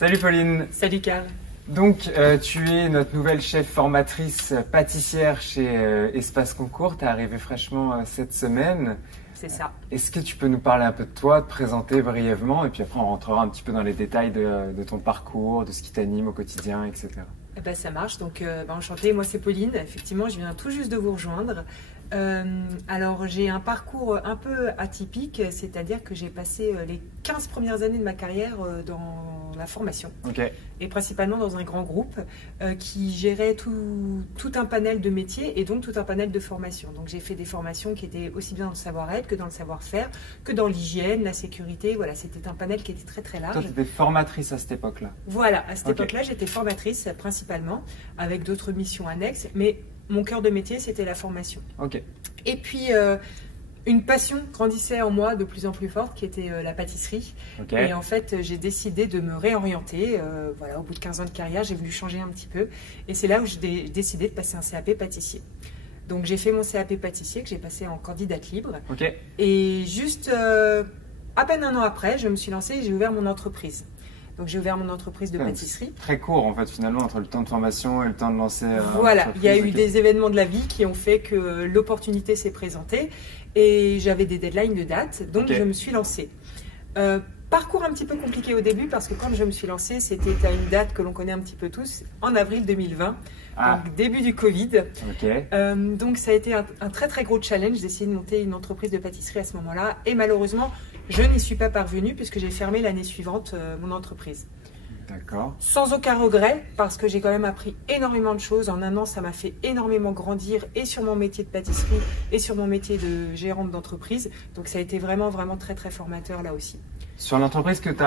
Salut Pauline. Salut Karl. Donc tu es notre nouvelle chef formatrice pâtissière chez Espace Concours. Tu es arrivée fraîchement cette semaine. C'est ça. Est-ce que tu peux nous parler un peu de toi, te présenter brièvement et puis après on rentrera un petit peu dans les détails de ton parcours, de ce qui t'anime au quotidien, etc. Eh ben, ça marche, donc enchantée, moi c'est Pauline, effectivement je viens tout juste de vous rejoindre. Alors j'ai un parcours un peu atypique, c'est-à-dire que j'ai passé les 15 premières années de ma carrière dans la formation. Okay. Et principalement dans un grand groupe qui gérait tout un panel de métiers et donc tout un panel de formations. Donc j'ai fait des formations qui étaient aussi bien dans le savoir-être que dans le savoir-faire, que dans l'hygiène, la sécurité, voilà, c'était un panel qui était très très large. Toi tu étais formatrice à cette époque-là? Voilà, à cette époque-là j'étais formatrice principalement, avec d'autres missions annexes, mais mon cœur de métier, c'était la formation. Okay. Et puis, une passion grandissait en moi de plus en plus forte, qui était la pâtisserie. Okay. Et en fait, j'ai décidé de me réorienter. Voilà, au bout de 15 ans de carrière, j'ai voulu changer un petit peu. Et c'est là où j'ai décidé de passer un CAP pâtissier. Donc, j'ai fait mon CAP pâtissier, que j'ai passé en candidate libre. Okay. Et juste, à peine un an après, je me suis lancée et j'ai ouvert mon entreprise. Donc j'ai ouvert mon entreprise de pâtisserie. Très court en fait finalement entre le temps de formation et le temps de lancer. Voilà, il y a eu des événements de la vie qui ont fait que l'opportunité s'est présentée et j'avais des deadlines de date, donc je me suis lancée. Parcours un petit peu compliqué au début parce que quand je me suis lancée, c'était à une date que l'on connaît un petit peu tous, en avril 2020, donc début du Covid. Okay. Donc ça a été un très très gros challenge d'essayer de monter une entreprise de pâtisserie à ce moment-là et malheureusement, je n'y suis pas parvenue puisque j'ai fermé l'année suivante mon entreprise. D'accord. Sans aucun regret, parce que j'ai quand même appris énormément de choses. En un an, ça m'a fait énormément grandir et sur mon métier de pâtisserie et sur mon métier de gérante d'entreprise. Donc ça a été vraiment, vraiment très, très formateur là aussi. Sur l'entreprise que tu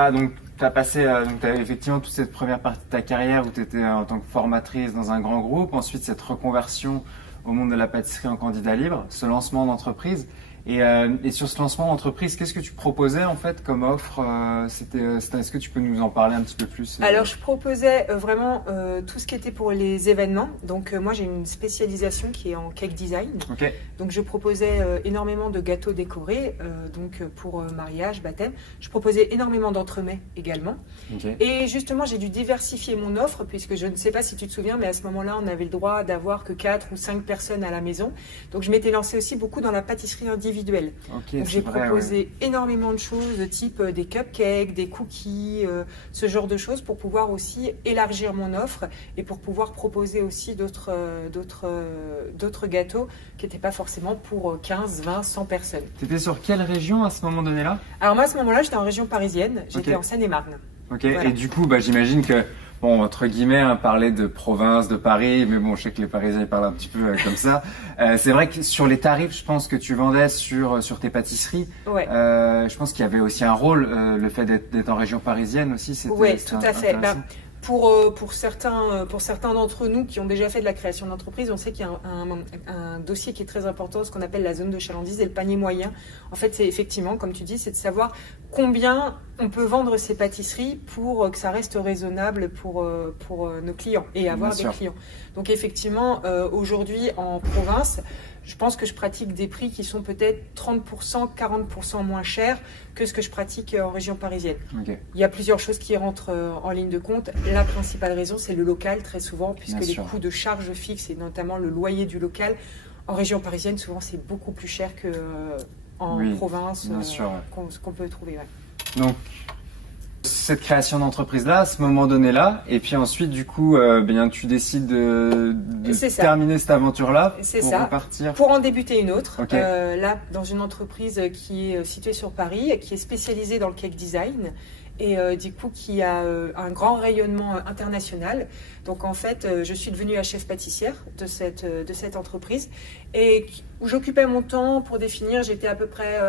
as passé, tu as effectivement toute cette première partie de ta carrière où tu étais en tant que formatrice dans un grand groupe, ensuite cette reconversion au monde de la pâtisserie en candidat libre, ce lancement d'entreprise. Et sur ce lancement d'entreprise, qu'est-ce que tu proposais en fait comme offre? Est-ce que tu peux nous en parler un petit peu plus? Alors je proposais vraiment tout ce qui était pour les événements. Donc moi j'ai une spécialisation qui est en cake design. Okay. Donc je proposais énormément de gâteaux décorés, donc pour mariage, baptême. Je proposais énormément d'entremets également. Okay. Et justement j'ai dû diversifier mon offre puisque je ne sais pas si tu te souviens, mais à ce moment-là on avait le droit d'avoir que 4 ou 5 personnes à la maison. Donc je m'étais lancée aussi beaucoup dans la pâtisserie individuelle. Okay, donc j'ai proposé énormément de choses, type des cupcakes, des cookies, ce genre de choses pour pouvoir aussi élargir mon offre et pour pouvoir proposer aussi d'autres gâteaux qui n'étaient pas forcément pour 15, 20, 100 personnes. Tu étais sur quelle région à ce moment donné-là? Alors moi à ce moment-là j'étais en région parisienne, j'étais en Seine-et-Marne. Ok, voilà. Et du coup j'imagine que bon, entre guillemets, parler de province, de Paris, mais bon, je sais que les Parisiens ils parlent un petit peu comme ça. C'est vrai que sur les tarifs, je pense que tu vendais sur tes pâtisseries. Ouais. Je pense qu'il y avait aussi un rôle, le fait d'être en région parisienne aussi. Oui, tout à fait. Pour certains d'entre nous qui ont déjà fait de la création d'entreprise, on sait qu'il y a un dossier qui est très important, ce qu'on appelle la zone de chalandise et le panier moyen. En fait, c'est effectivement, comme tu dis, c'est de savoir combien on peut vendre ces pâtisseries pour que ça reste raisonnable pour nos clients et avoir des clients. Donc effectivement, aujourd'hui en province, je pense que je pratique des prix qui sont peut-être 30%, 40% moins chers que ce que je pratique en région parisienne. Okay. Il y a plusieurs choses qui rentrent en ligne de compte. La principale raison, c'est le local, très souvent, puisque les coûts de charges fixes et notamment le loyer du local, en région parisienne, souvent, c'est beaucoup plus cher qu'en province, qu'on peut trouver. Ouais. Donc, cette création d'entreprise-là, à ce moment donné-là, et puis ensuite, du coup, tu décides de terminer cette aventure-là pour repartir. Pour en débuter une autre, okay. Là, dans une entreprise qui est située sur Paris, qui est spécialisée dans le cake design et du coup qui a un grand rayonnement international. Donc en fait, je suis devenue la chef pâtissière de cette entreprise et où j'occupais mon temps pour définir, j'étais à peu près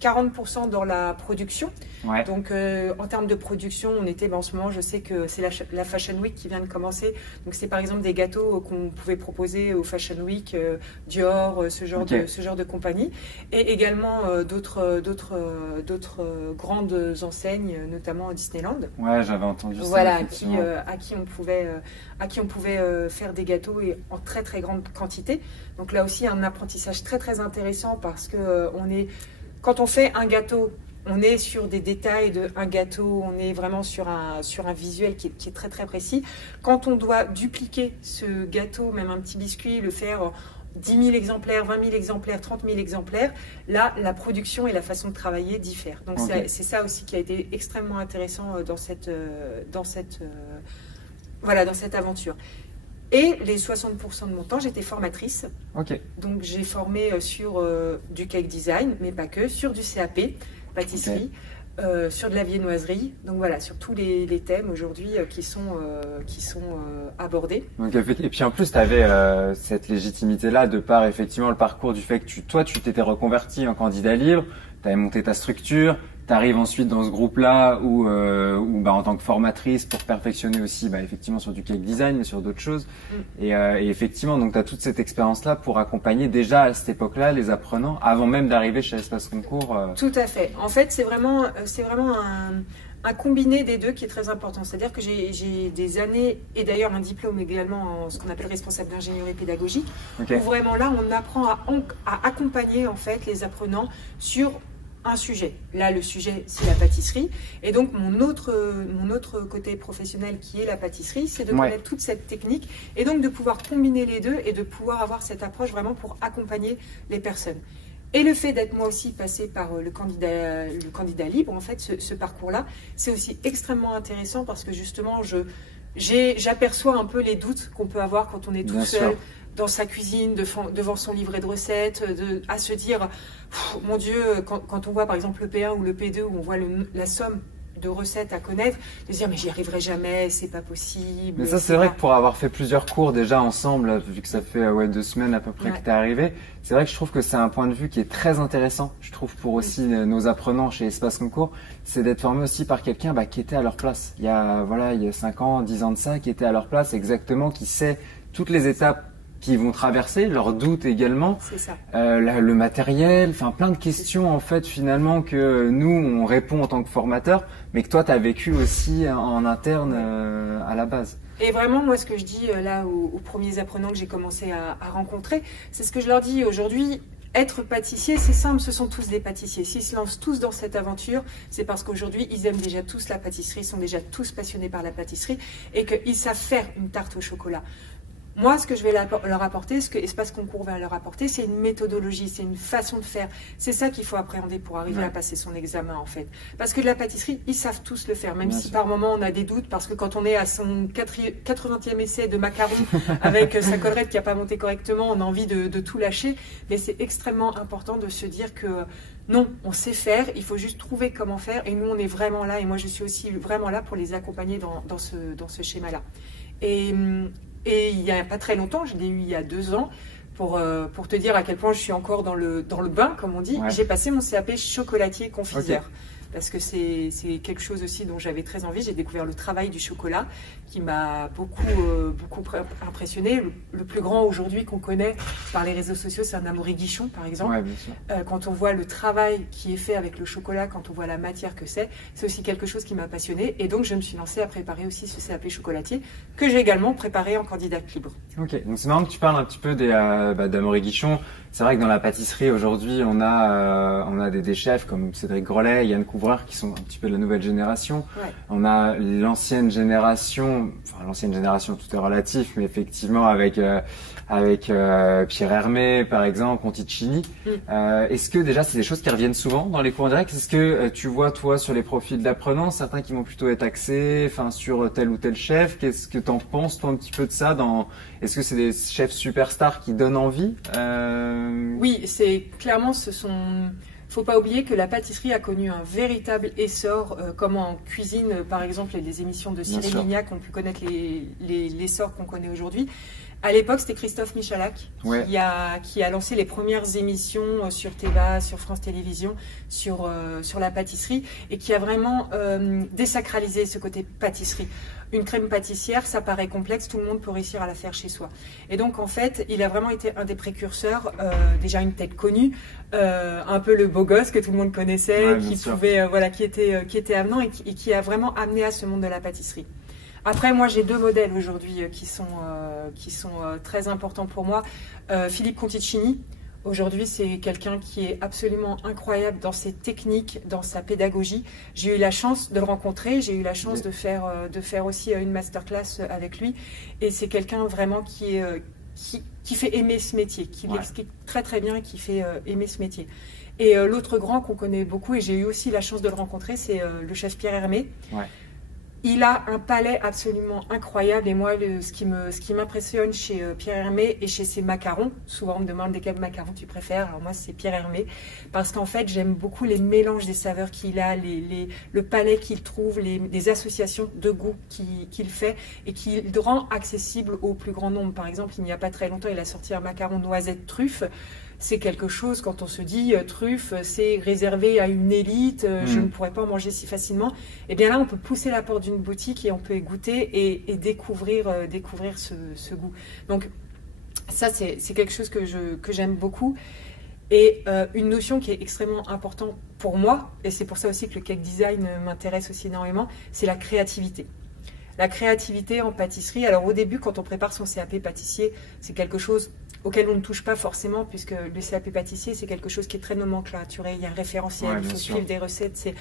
40% dans la production. Ouais. Donc en termes de production, on était en ce moment, je sais que c'est la Fashion Week qui vient de commencer. Donc c'est par exemple des gâteaux qu'on pouvait proposer au Fashion Week, Dior, ce genre de compagnie. Et également d'autres grandes enseignes, notamment Disneyland. Ouais, j'avais entendu ça. Voilà, à qui on pouvait faire des gâteaux et en très très grande quantité. Donc là aussi un apprentissage très très intéressant parce que quand on fait un gâteau on est sur des détails d'un gâteau, on est vraiment sur un visuel qui est très très précis. Quand on doit dupliquer ce gâteau, même un petit biscuit, le faire 10 000 exemplaires, 20 000 exemplaires, 30 000 exemplaires, là, la production et la façon de travailler diffèrent. Donc, c'est ça aussi qui a été extrêmement intéressant dans cette aventure. Et les 60% de mon temps, j'étais formatrice. Donc, j'ai formé sur du cake design, mais pas que, sur du CAP, pâtisserie, sur de la viennoiserie. Donc voilà, sur tous les thèmes aujourd'hui qui sont abordés. Donc, et puis en plus, tu avais cette légitimité-là de par effectivement le parcours du fait que toi, tu t'étais reconverti en candidat libre, tu avais monté ta structure. Tu arrives ensuite dans ce groupe-là où en tant que formatrice pour perfectionner aussi effectivement sur du cake design mais sur d'autres choses. Et effectivement, donc tu as toute cette expérience-là pour accompagner déjà à cette époque-là les apprenants avant même d'arriver chez Espace Concours. Tout à fait. En fait, c'est vraiment un combiné des deux qui est très important. C'est-à-dire que j'ai des années et d'ailleurs un diplôme également en ce qu'on appelle responsable d'ingénierie pédagogique où vraiment là on apprend à accompagner en fait les apprenants sur un sujet. Là, le sujet, c'est la pâtisserie. Et donc, mon autre côté professionnel qui est la pâtisserie, c'est de connaître toute cette technique et donc de pouvoir combiner les deux et de pouvoir avoir cette approche vraiment pour accompagner les personnes. Et le fait d'être moi aussi passée par le candidat libre, en fait, ce parcours-là, c'est aussi extrêmement intéressant parce que justement, j'aperçois un peu les doutes qu'on peut avoir quand on est tout seul dans sa cuisine, devant son livret de recettes, à se dire, mon Dieu, quand on voit par exemple le P1 ou le P2, où on voit la somme de recettes à connaître, de se dire mais j'y arriverai jamais, c'est pas possible. Mais ça c'est vrai que pour avoir fait plusieurs cours déjà ensemble, vu que ça fait 2 semaines à peu près que tu es arrivé, c'est vrai que je trouve que c'est un point de vue qui est très intéressant, je trouve pour aussi nos apprenants chez Espace Concours, c'est d'être formé aussi par quelqu'un qui était à leur place. Il y a 5 ans, 10 ans de ça, qui était à leur place exactement, qui sait toutes les étapes qui vont traverser, leurs doutes également, le matériel, enfin plein de questions en fait finalement que nous on répond en tant que formateur, mais que toi tu as vécu aussi en interne à la base. Et vraiment moi ce que je dis là aux premiers apprenants que j'ai commencé à rencontrer, c'est ce que je leur dis aujourd'hui. Être pâtissier, c'est simple, ce sont tous des pâtissiers. S'ils se lancent tous dans cette aventure, c'est parce qu'aujourd'hui, ils aiment déjà tous la pâtisserie, ils sont déjà tous passionnés par la pâtisserie et qu'ils savent faire une tarte au chocolat. Moi, ce que je vais leur apporter, ce que Espace Concours va leur apporter, c'est une méthodologie, c'est une façon de faire. C'est ça qu'il faut appréhender pour arriver à passer son examen, en fait. Parce que de la pâtisserie, ils savent tous le faire, même si par moment on a des doutes, parce que quand on est à son 80e essai de macaron avec sa collerette qui n'a pas monté correctement, on a envie de tout lâcher. Mais c'est extrêmement important de se dire que non, on sait faire, il faut juste trouver comment faire. Et nous, on est vraiment là, et moi je suis aussi vraiment là pour les accompagner dans ce schéma-là. Et il n'y a pas très longtemps, je l'ai eu il y a 2 ans, pour te dire à quel point je suis encore dans le bain, comme on dit, j'ai passé mon CAP chocolatier confiseur. Parce que c'est quelque chose aussi dont j'avais très envie. J'ai découvert le travail du chocolat qui m'a beaucoup impressionné. Le plus grand aujourd'hui qu'on connaît par les réseaux sociaux, c'est un Amaury Guichon, par exemple. Quand on voit le travail qui est fait avec le chocolat, quand on voit la matière que c'est aussi quelque chose qui m'a passionné. Et donc, je me suis lancée à préparer aussi ce CAP chocolatier que j'ai également préparé en candidate libre. Ok, donc c'est marrant que tu parles un petit peu d'Amaury Guichon. C'est vrai que dans la pâtisserie aujourd'hui, on a des chefs comme Cédric Grolet, Yann Couvreur qui sont un petit peu de la nouvelle génération. On a l'ancienne génération, enfin l'ancienne génération tout est relatif, mais effectivement avec Pierre Hermé par exemple, Conticini. Est-ce que déjà c'est des choses qui reviennent souvent dans les cours en direct? Est-ce que tu vois toi sur les profils d'apprenants certains qui vont plutôt être axés sur tel ou tel chef? Qu'est-ce que t'en penses toi un petit peu de ça? Est-ce que c'est des chefs superstars qui donnent envie? Oui, c'est clairement faut pas oublier que la pâtisserie a connu un véritable essor, comme en cuisine, par exemple, les émissions de Cyril Lignac ont pu connaître l'essor qu'on connaît aujourd'hui. À l'époque, c'était Christophe Michalak qui a lancé les premières émissions sur Téva, sur France Télévisions, sur la pâtisserie et qui a vraiment désacralisé ce côté pâtisserie. Une crème pâtissière, ça paraît complexe, tout le monde peut réussir à la faire chez soi. Et donc, en fait, il a vraiment été un des précurseurs, déjà une tête connue, un peu le beau gosse que tout le monde connaissait, qui était avenant et qui a vraiment amené à ce monde de la pâtisserie. Après, moi, j'ai 2 modèles aujourd'hui qui sont très importants pour moi. Philippe Conticini, Aujourd'hui, c'est quelqu'un qui est absolument incroyable dans ses techniques, dans sa pédagogie. J'ai eu la chance de le rencontrer, j'ai eu la chance de faire aussi une masterclass avec lui. Et c'est quelqu'un vraiment qui fait aimer ce métier, qui l'explique très très bien et qui fait aimer ce métier. Et l'autre grand qu'on connaît beaucoup, et j'ai eu aussi la chance de le rencontrer, c'est le chef Pierre Hermé. Ouais. Il a un palais absolument incroyable et moi, ce qui m'impressionne chez Pierre Hermé et chez ses macarons, souvent on me demande lesquels macarons tu préfères, alors moi c'est Pierre Hermé, parce qu'en fait j'aime beaucoup les mélanges des saveurs qu'il a, le palais qu'il trouve, les associations de goût qu'il fait et qu'il rend accessible au plus grand nombre. Par exemple, il n'y a pas très longtemps, il a sorti un macaron noisette truffe. C'est quelque chose, quand on se dit truffe, c'est réservé à une élite, je ne pourrais pas en manger si facilement. Et bien là, on peut pousser la porte d'une boutique et on peut y goûter et découvrir ce goût. Donc ça, c'est quelque chose que j'aime beaucoup. Et une notion qui est extrêmement importante pour moi, et c'est pour ça aussi que le cake design m'intéresse aussi énormément, c'est la créativité. La créativité en pâtisserie. Alors au début, quand on prépare son CAP pâtissier, c'est quelque chose auquel on ne touche pas forcément, puisque le CAP pâtissier, c'est quelque chose qui est très nomenclaturé, il y a un référentiel, il faut suivre des recettes.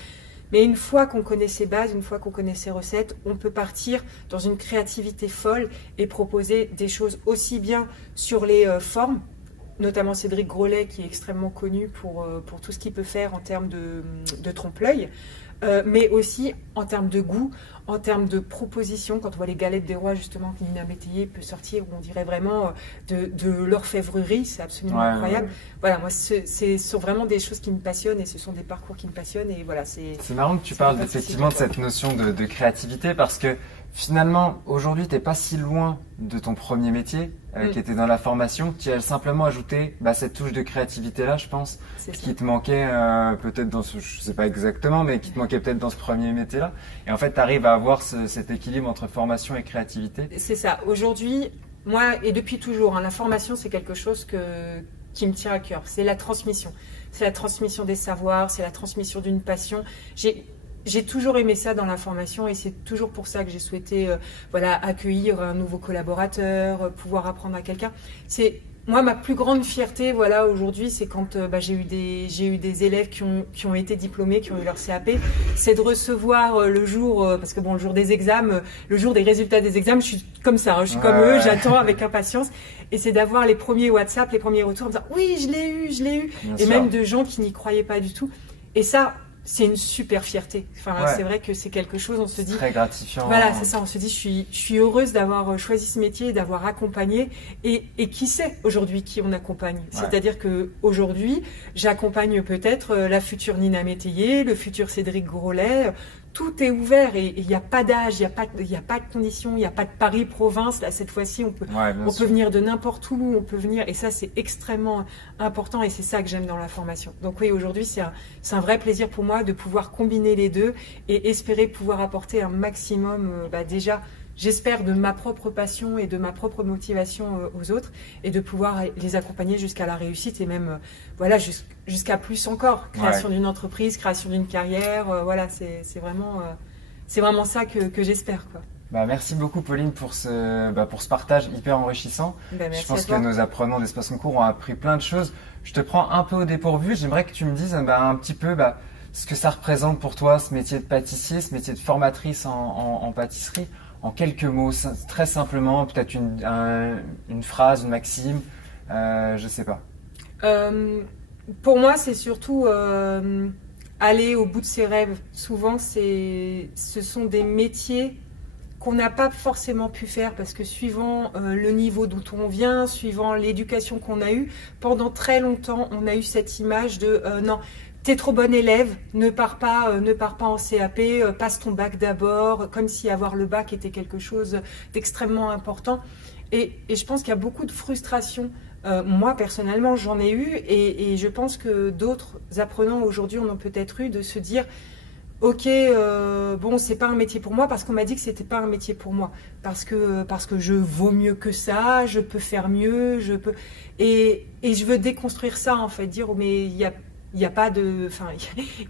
Mais une fois qu'on connaît ses bases, une fois qu'on connaît ses recettes, on peut partir dans une créativité folle et proposer des choses aussi bien sur les formes, notamment Cédric Grolet, qui est extrêmement connu pour tout ce qu'il peut faire en termes de trompe-l'œil, mais aussi en termes de goût, en termes de propositions. Quand on voit les galettes des rois, justement, que Nina Métayer peut sortir, où on dirait vraiment de l'orfèvrerie, c'est absolument incroyable. Voilà, moi, ce sont vraiment des choses qui me passionnent et ce sont des parcours qui me passionnent. Et voilà, c'est marrant que tu parles effectivement de cette notion de créativité, parce que finalement, aujourd'hui, tu n'es pas si loin de ton premier métier, qui était dans la formation. Tu as simplement ajouté cette touche de créativité-là, je pense, qui te manquait peut-être dans ce, je sais pas exactement, mais qui te manquait peut-être dans ce premier métier-là. Et en fait, tu arrives à avoir cet équilibre entre formation et créativité. C'est ça. Aujourd'hui, moi, et depuis toujours, la formation, c'est quelque chose qui me tient à cœur. C'est la transmission. C'est la transmission des savoirs, c'est la transmission d'une passion. J'ai toujours aimé ça dans la formation et c'est toujours pour ça que j'ai souhaité accueillir un nouveau collaborateur, pouvoir apprendre à quelqu'un. C'est moi ma plus grande fierté aujourd'hui, c'est quand j'ai eu des élèves qui ont été diplômés, qui ont eu leur CAP, c'est de recevoir le jour parce que le jour des examens, le jour des résultats des examens, je suis comme ça, je suis comme eux, j'attends avec impatience et c'est d'avoir les premiers WhatsApp, les premiers retours en disant oui, je l'ai eu et même de gens qui n'y croyaient pas du tout. Et ça, c'est une super fierté. C'est vrai que c'est quelque chose, on se dit. Très gratifiant. Voilà, c'est ça. On se dit, je suis heureuse d'avoir choisi ce métier, d'avoir accompagné. Et qui sait aujourd'hui qui on accompagne. C'est-à-dire que aujourd'hui, j'accompagne peut-être la future Nina Métayer, le futur Cédric Grolet. Tout est ouvert et il n'y a pas d'âge, il n'y a pas de conditions, il n'y a pas de Paris-Province. Là, cette fois-ci, on peut venir de n'importe où, on peut venir. Et ça, c'est extrêmement important et c'est ça que j'aime dans la formation. Donc oui, aujourd'hui, c'est un vrai plaisir pour moi de pouvoir combiner les deux et espérer pouvoir apporter un maximum, déjà, j'espère, de ma propre passion et de ma propre motivation aux autres et de pouvoir les accompagner jusqu'à la réussite et même jusqu'à plus encore. Création d'une entreprise, création d'une carrière, c'est vraiment ça que j'espère, quoi. Merci beaucoup Pauline pour ce partage hyper enrichissant. Je pense que nos apprenants d'Espace Concours ont appris plein de choses. Je te prends un peu au dépourvu, j'aimerais que tu me dises un petit peu ce que ça représente pour toi, ce métier de pâtissier, ce métier de formatrice en pâtisserie. En quelques mots, très simplement, peut-être une phrase, une maxime, je sais pas. Pour moi, c'est surtout aller au bout de ses rêves. Souvent, ce sont des métiers qu'on n'a pas forcément pu faire parce que suivant le niveau d'où on vient, suivant l'éducation qu'on a eue, pendant très longtemps, on a eu cette image de non. T'es trop bon élève, ne pars pas en CAP, passe ton bac d'abord, comme si avoir le bac était quelque chose d'extrêmement important. Et je pense qu'il y a beaucoup de frustration. Moi, personnellement, j'en ai eu et je pense que d'autres apprenants aujourd'hui en ont peut-être eu de se dire « Ok, c'est pas un métier pour moi parce qu'on m'a dit que c'était pas un métier pour moi. Parce que je vaux mieux que ça, je peux faire mieux, je peux… » Et je veux déconstruire ça, en fait, dire « Mais il y a Il n'y a pas de, enfin,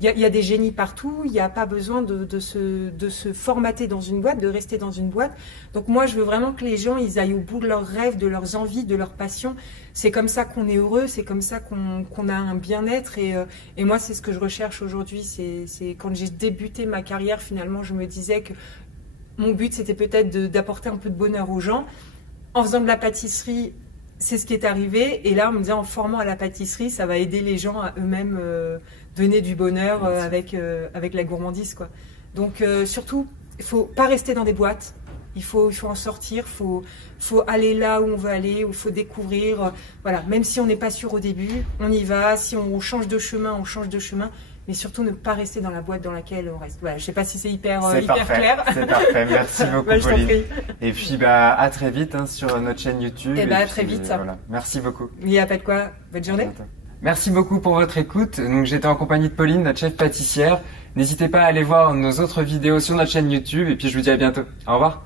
il y a des génies partout. Il n'y a pas besoin de se formater dans une boîte, de rester dans une boîte. Donc moi, je veux vraiment que les gens, ils aillent au bout de leurs rêves, de leurs envies, de leurs passions. C'est comme ça qu'on est heureux, c'est comme ça qu'on a un bien-être. Et moi, c'est ce que je recherche aujourd'hui. C'est quand j'ai débuté ma carrière, finalement, je me disais que mon but, c'était peut-être d'apporter un peu de bonheur aux gens. En faisant de la pâtisserie, c'est ce qui est arrivé. Et là, on me disait, en formant à la pâtisserie, ça va aider les gens à eux-mêmes donner du bonheur avec la gourmandise, quoi. Donc, surtout, il faut pas rester dans des boîtes. Il faut en sortir. Faut aller là où on veut aller, où il faut découvrir. Voilà. Même si on n'est pas sûr au début, on y va. Si on change de chemin, on change de chemin. Mais surtout ne pas rester dans la boîte dans laquelle on reste. Voilà, je sais pas si c'est hyper clair. C'est parfait, merci beaucoup Bah, Pauline. Et puis à très vite sur notre chaîne YouTube. Et à très vite. Voilà. Merci beaucoup. Il n'y a pas de quoi. Bonne journée. Merci beaucoup pour votre écoute. Donc j'étais en compagnie de Pauline, notre chef pâtissière. N'hésitez pas à aller voir nos autres vidéos sur notre chaîne YouTube et puis je vous dis à bientôt. Au revoir.